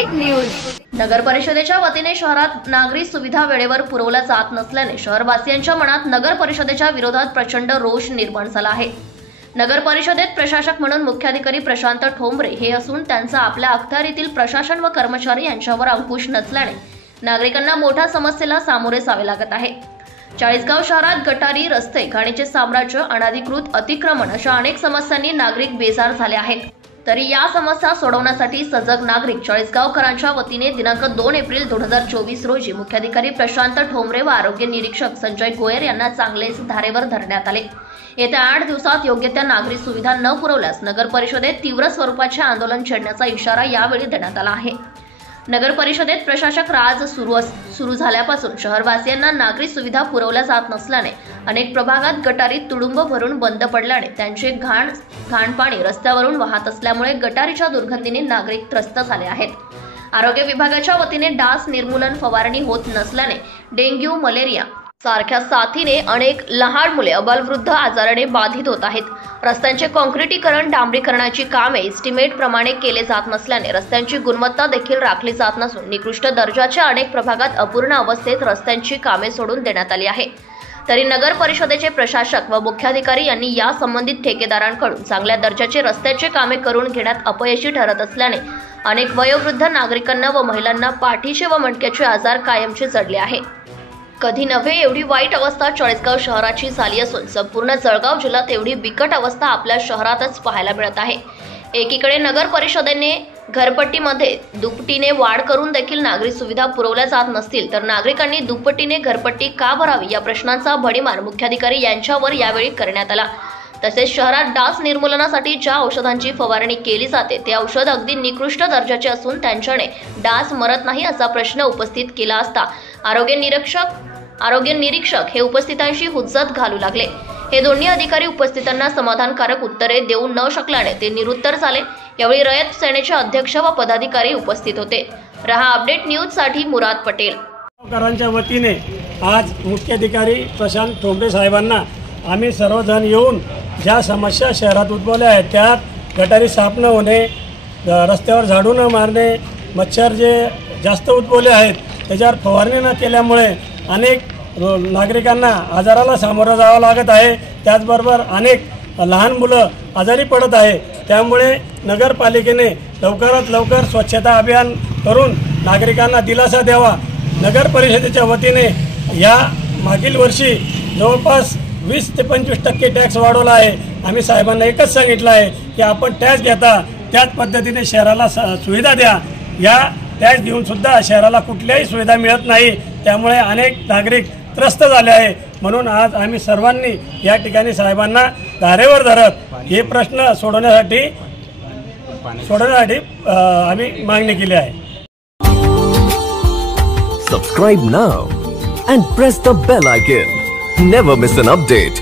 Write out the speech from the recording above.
Update news. नगर परिषदेच्या वतीने शहरात नागरी सुविधा वेळेवर पुरवल्या जात नसल्याने शहरवासियांच्या मनात नगर परिषदेच्या विरोधात प्रचंड रोष निर्माण झाला आहे। नगर परिषदेत प्रशासक म्हणून मुख्याधिकारी प्रशांत ठोंबरे हे असून त्यांचा आपल्या अखत्यारीतील प्रशासन व कर्मचारी यांच्यावर अंकुश नसल्याने नागरिकांना मोठ्या समस्येला सामोरे जावे लागत आहे। चाळीसगाव शहरात गटारी, रस्ते, घाणीचे साम्राज्य, अनधिकृत अतिक्रमण अशा अनेक समस्यांनी नागरिक बेजार झाले आहेत। तरी या समस्या सोडवण्यासाठी सजग नागरिक चाळीसगावकरांच्या वतीने दिनांक 2 एप्रिल 2024 रोजी मुख्याधिकारी प्रशांत ठोंबरे व आरोग्य निरीक्षक संजय गोयर यांना चांगलेच धारेवर धरण्यात आले। येत्या 8 दिवसात योग्य त्या नागरी सुविधा न पुरवल्यास नगर परिषदेत तीव्र स्वरूपाचे आंदोलन छेडण्याचा इशारा यावेळी देण्यात आला आहे। नगर परिषदेत प्रशासक राज सुरू झाल्यापासून शहरवासियांना नागरी सुविधा पुरवल्या जात नसल्याने अनेक प्रभागात गटारीत तुडुंब भरून बंद पडल्याने त्यांचे घाण पाणी रस्त्यावरून वाहत असल्यामुळे गटारीच्या दुर्गंधीने नागरिक त्रस्त झाले आहेत। आरोग्य विभागाच्या वतीने डास निर्मूलन फवारणी होत नसल्याने डेंग्यू, मलेरिया सारख्या साथीने अनेक लहान मुले अबालवृद्ध आजाराने बाधित होत आहेत। रस्त्यांचे काँक्रिटीकरण, डांबरीकरणाची कामे एस्टिमेट प्रमाणे केले जात नसल्याने रस्त्यांची गुणवत्ता देखील राखली जात नसून निकृष्ट दर्जाच्या अनेक प्रभागात अपूर्ण अवस्थेत रस्त्यांची कामे सोडून देण्यात आली आहे। तरी नगर परिषदेचे प्रशासक व मुख्याधिकारी यांनी या संबंधित ठेकेदारांकडून चांगल्या दर्जाचे रस्त्याचे कामे करून घेण्यात अपयशी ठरत असल्याने अनेक वयोवृद्ध नागरिकांना व महिलांना पाठीचे व मणक्याचे आजार कायमचे जडले आहे। कधी नव्हे एवढी वाईट अवस्था चाळीसगाव शहराची झाली असून संपूर्ण जळगाव जिल्ह्यात एवढी बिकट अवस्था आपल्या शहरातच पाहायला मिळत आहे। एकीकडे नगर परिषदेने घरपट्टीमध्ये दुपटीने वाढ करून देखील नागरी सुविधा पुरवल्या जात नसतील तर नागरिकांनी दुपटीने घरपट्टी का भरावी या प्रश्नांचा भडीमार मुख्याधिकारी यांच्यावर यावेळी करण्यात आला। तसेच शहरात डास निर्मूलनासाठी ज्या औषधांची फवारणी केली जाते ते औषध अगदी निकृष्ट दर्जाचे असून त्यांच्याने डास मरत नाही असा प्रश्न उपस्थित केला असता आरोग्य निरीक्षक हे उपस्थितांशी हुज्जत घालू लागले। हे दोन्ही अधिकारी उपस्थितांना समाधानकारक उत्तरे देऊ न शकल्याने ते निरुत्तर झाले। यावेळी रयत सेनेचे अध्यक्ष व पदाधिकारी उपस्थित होते। रहा अपडेट न्यूज साठी मुराद पटेल। करांच्या वतीने आज मुख्याधिकारी प्रशांत ठोंबरे साहेबांना आम्ही सर्वजण येऊन ज्या समस्या शहरात उद्भवल्या आहेत त्यात गटारी साफ न होणे, रस्त्यावर झाडू न मारणे, मच्छर जे जास्त उद्भवले आहेत त्याच्यावर फवारणी न केल्यामुळे अनेक नागरिकांना आजाराला सामोरं जावं लागत आहे। त्याचबरोबर अनेक लहान मुलं आजारी पडत आहे। त्यामुळे नगरपालिकेने लवकरात लवकर स्वच्छता अभियान करून नागरिकांना दिलासा द्यावा। नगर परिषदेच्या वतीने या मागील वर्षी जवळपास 20 ते 25% टॅक्स वाढवला आहे। आम्ही साहेबांना एकच सांगितलं आहे की आपण टॅक्स घेता त्याच पद्धतीने शहराला सुविधा द्या। या टॅक्स देऊन सुद्धा शहराला कुठल्याही सुविधा मिळत नाही, त्यामुळे अनेक नागरिक त्रस्त झाले आहे। म्हणून आज आम्ही सर्वांनी या ठिकाणी साहेबांना धारेवर धरत हे प्रश्न सोडवण्यासाठी आम्ही मागणी केली आहे। Subscribe now and press the bell icon. Never miss an update.